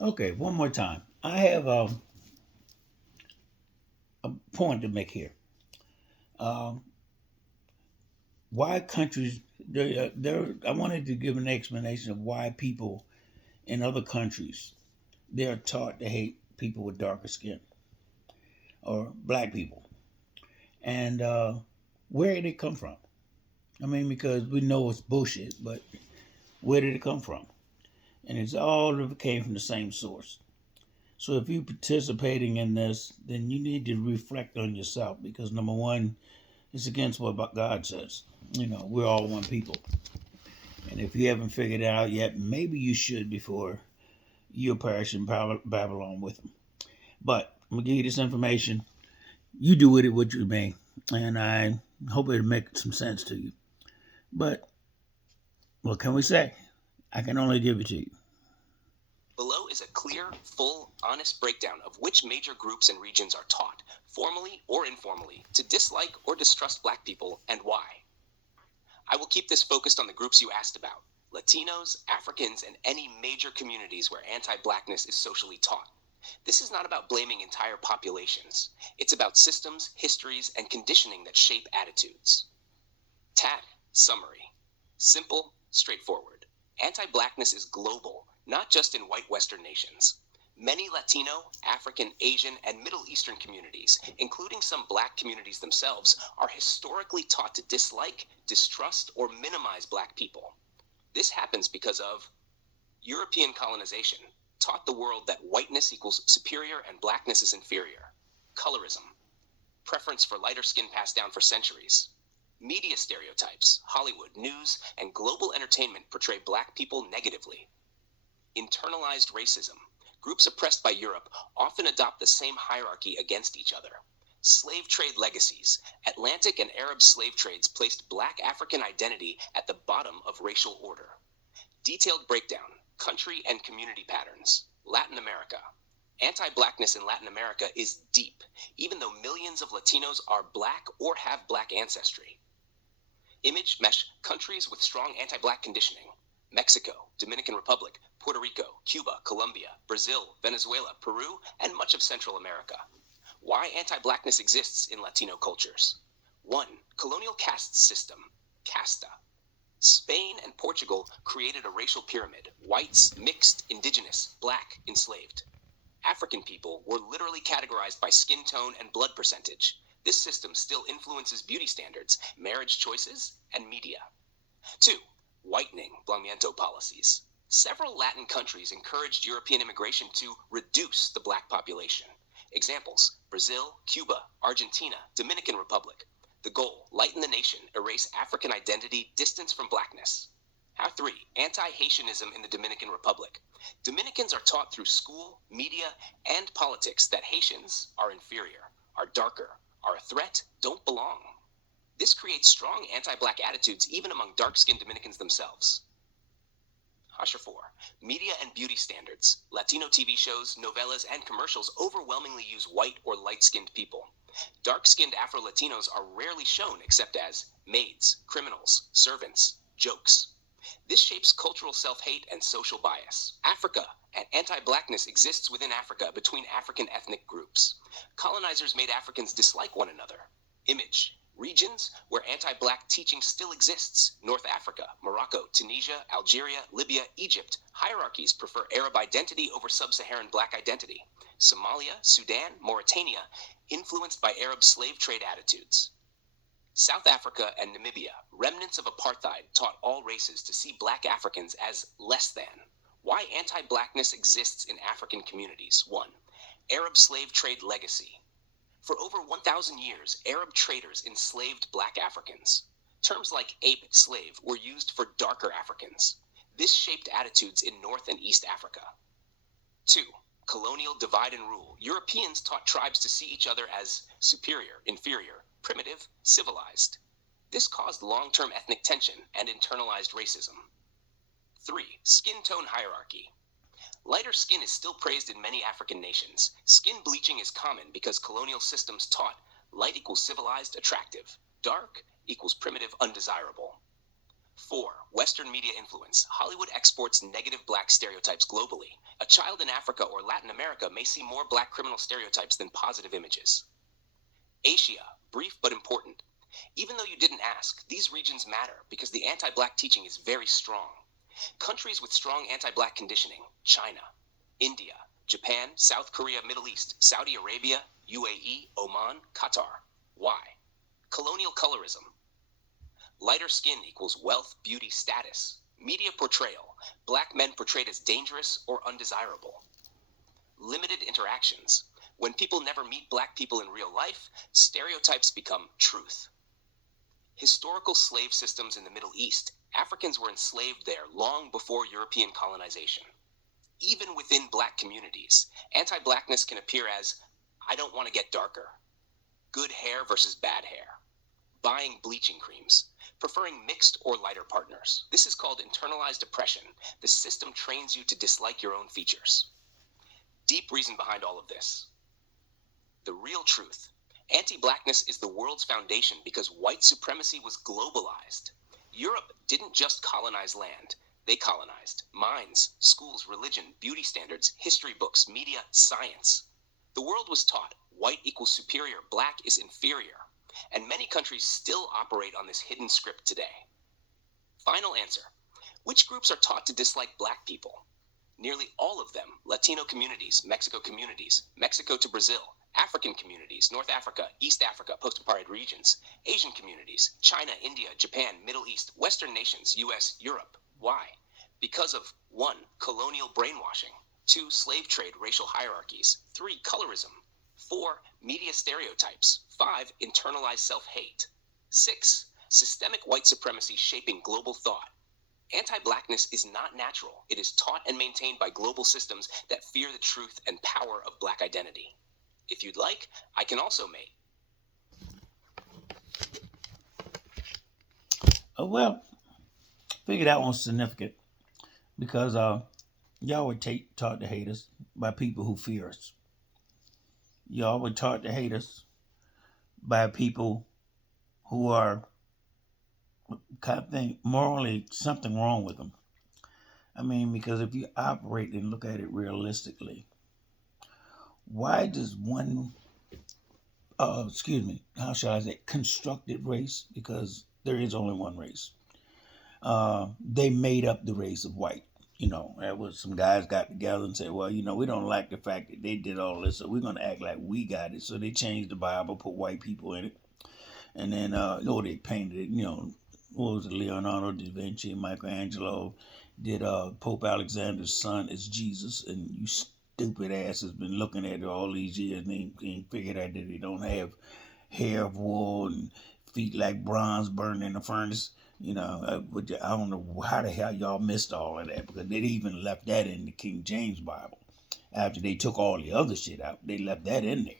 Okay, one more time. I have a point to make here. Um, why countries? I wanted to give an explanation of why people in other countries they are taught to hate people with darker skin or black people, and where did it come from? I mean, because we know it's bullshit, but where did it come from? And it's all of it came from the same source. So if you're participating in this, then you need to reflect on yourself because number one, it's against what God says. We're all one people. And if you haven't figured it out yet, maybe you should before you perish in Babylon with them. But I'm going to give you this information. You do with it what you may. And I hope it'll make some sense to you. But what can we say? I can only give it to you. Below is a clear, full, honest breakdown of which major groups and regions are taught, formally or informally, to dislike or distrust black people and why. I will keep this focused on the groups you asked about: Latinos, Africans, and any major communities where anti-blackness is socially taught. This is not about blaming entire populations. It's about systems, histories, and conditioning that shape attitudes. TAT summary. Simple, straightforward. Anti-blackness is global, not just in white Western nations. Many Latino, African, Asian, and Middle Eastern communities, including some black communities themselves, are historically taught to dislike, distrust, or minimize black people. This happens because of European colonization, taught the world that whiteness equals superior and blackness is inferior. Colorism, preference for lighter skin passed down for centuries. Media stereotypes, Hollywood, news, and global entertainment portray black people negatively. Internalized racism. Groups oppressed by Europe often adopt the same hierarchy against each other. Slave trade legacies. Atlantic and Arab slave trades placed black African identity at the bottom of racial order. Detailed breakdown. Country and community patterns. Latin America. Anti-blackness in Latin America is deep, even though millions of Latinos are black or have black ancestry. Image mesh countries with strong anti-black conditioning: Mexico, Dominican Republic, Puerto Rico, Cuba, Colombia, Brazil, Venezuela, Peru, and much of Central America. Why anti-blackness exists in Latino cultures. 1. Colonial caste system, casta. Spain and Portugal created a racial pyramid: whites, mixed, indigenous, black, enslaved. African people were literally categorized by skin tone and blood percentage. This system still influences beauty standards, marriage choices, and media. 2. Whitening blanqueamiento policies. Several Latin countries encouraged European immigration to reduce the black population. Examples: Brazil, Cuba, Argentina, Dominican Republic. The goal: lighten the nation, erase African identity, distance from blackness. 3. Anti-Haitianism in the Dominican Republic. Dominicans are taught through school, media, and politics that Haitians are inferior, are darker, are a threat, don't belong. This creates strong anti-black attitudes even among dark-skinned Dominicans themselves. 4. Media and beauty standards. Latino TV shows, novellas, and commercials overwhelmingly use white or light-skinned people. Dark-skinned Afro-Latinos are rarely shown except as maids, criminals, servants, jokes. This shapes cultural self-hate and social bias. Africa and anti-blackness exists within Africa between African ethnic groups. Colonizers made Africans dislike one another. Image. Regions where anti-black teaching still exists: North Africa, Morocco, Tunisia, Algeria, Libya, Egypt. Hierarchies prefer Arab identity over sub-Saharan black identity. Somalia, Sudan, Mauritania, influenced by Arab slave trade attitudes. South Africa and Namibia, remnants of apartheid taught all races to see black Africans as less than. Why anti-blackness exists in African communities. 1. Arab slave trade legacy. For over 1,000 years, Arab traders enslaved black Africans. Terms like ape, slave, were used for darker Africans. This shaped attitudes in North and East Africa. 2. Colonial divide and rule. Europeans taught tribes to see each other as superior, inferior, primitive, civilized. This caused long-term ethnic tension and internalized racism. 3. Skin tone hierarchy. Lighter skin is still praised in many African nations. Skin bleaching is common because colonial systems taught light equals civilized, attractive. Dark equals primitive, undesirable. 4. Western media influence. Hollywood exports negative black stereotypes globally. A child in Africa or Latin America may see more black criminal stereotypes than positive images. Asia. Brief but important. Even though you didn't ask, these regions matter because the anti-black teaching is very strong. Countries with strong anti-black conditioning: China, India, Japan, South Korea, Middle East, Saudi Arabia, UAE, Oman, Qatar. Why? Colonial colorism. Lighter skin equals wealth, beauty, status. Media portrayal: black men portrayed as dangerous or undesirable. Limited interactions. When people never meet black people in real life, stereotypes become truth. Historical slave systems in the Middle East. Africans were enslaved there long before European colonization. Even within black communities, anti-blackness can appear as, I don't want to get darker. Good hair versus bad hair. Buying bleaching creams. Preferring mixed or lighter partners. This is called internalized oppression. The system trains you to dislike your own features. Deep reason behind all of this. The real truth. Anti-blackness is the world's foundation because white supremacy was globalized. Europe didn't just colonize land. They colonized minds, schools, religion, beauty standards, history books, media, science. The world was taught white equals superior, black is inferior. And many countries still operate on this hidden script today. Final answer. Which groups are taught to dislike black people? Nearly all of them: Latino communities, Mexico to Brazil, African communities, North Africa, East Africa, post-apartheid regions, Asian communities, China, India, Japan, Middle East, Western nations, US, Europe. Why? Because of 1. Colonial brainwashing, 2. Slave trade, racial hierarchies, 3. Colorism, 4. Media stereotypes, 5. Internalized self-hate, 6. Systemic white supremacy shaping global thought. Anti-blackness is not natural. It is taught and maintained by global systems that fear the truth and power of black identity. If you'd like, I can also mate. Well, figure that one's significant because y'all were taught to hate us by people who fear us. Y'all were taught to hate us by people who are kind of think morally something wrong with them. I mean, because if you operate and look at it realistically, why does one, how shall I say, constructed race? Because there is only one race. They made up the race of white. There was some guys got together and said, well, we don't like the fact that they did all this, so we're going to act like we got it. So they changed the Bible, put white people in it. And then, they painted it, what was it, Leonardo da Vinci, Michelangelo did Pope Alexander's son as Jesus, and you stupid ass has been looking at it all these years and ain't figured out that they don't have hair of wool and feet like bronze burned in the furnace. I don't know how the hell y'all missed all of that, because they even left that in the King James Bible. After they took all the other shit out, they left that in there.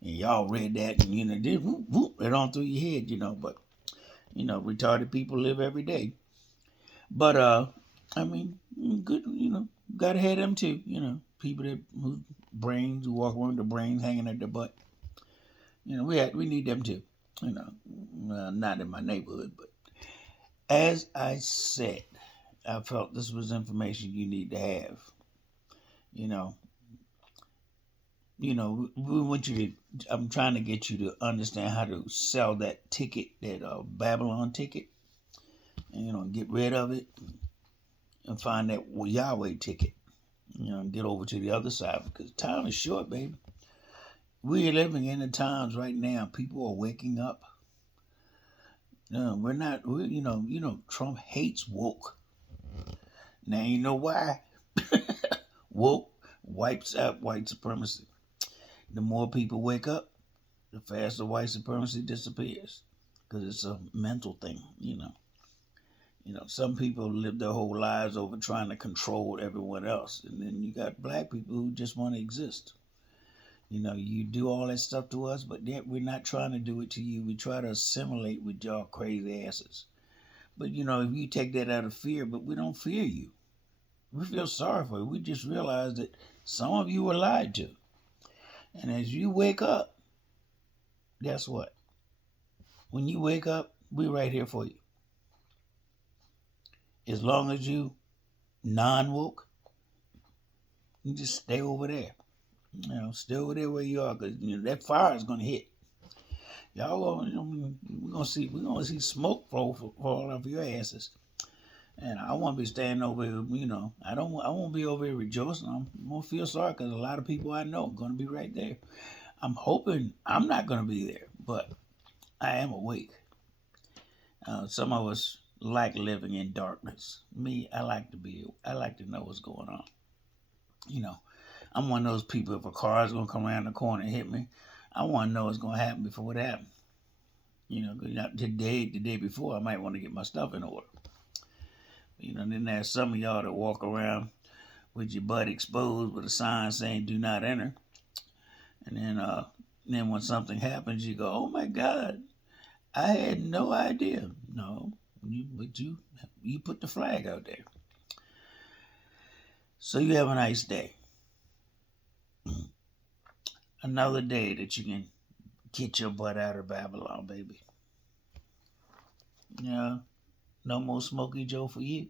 And y'all read that and, did whoop, whoop, right on through your head, but, retarded people live every day. But, good, gotta have them too, people who walk around with their brains hanging at their butt. We need them too, not in my neighborhood, but as I said, I felt this was information you need to have. We want you to, I'm trying to get you to understand how to sell that ticket, that Babylon ticket, and get rid of it and find that Yahweh ticket, and get over to the other side, because time is short, baby. We're living in the times right now. People are waking up. We're not, Trump hates woke. Now you know why. Woke wipes out white supremacy. The more people wake up, the faster white supremacy disappears, because it's a mental thing. Some people live their whole lives over trying to control everyone else, and then you got black people who just want to exist. You do all that stuff to us, but yet we're not trying to do it to you. We try to assimilate with y'all crazy asses. But if you take that out of fear, but we don't fear you. We feel sorry for you. We just realize that some of you were lied to. And as you wake up, guess what? When you wake up, we're right here for you. as long as you non-woke, you just stay over there. Stay over there where you are, because that fire is gonna hit. Y'all gonna, we're gonna see smoke fall off your asses. And I won't be standing over here, I won't be over here rejoicing. I'm gonna feel sorry because a lot of people I know are gonna be right there. I'm hoping I'm not gonna be there, but I am awake. Some of us like living in darkness. Me, I like to know what's going on. You know, I'm one of those people. If a car is gonna come around the corner and hit me, I want to know what's gonna happen before it happens. The day before, I might want to get my stuff in order. Then there's some of y'all that walk around with your butt exposed with a sign saying "Do not enter," and then when something happens, you go, "Oh my God, I had no idea." No, you put the flag out there. So you have a nice day. Another day that you can get your butt out of Babylon, baby. Yeah, no more Smokey Joe for you.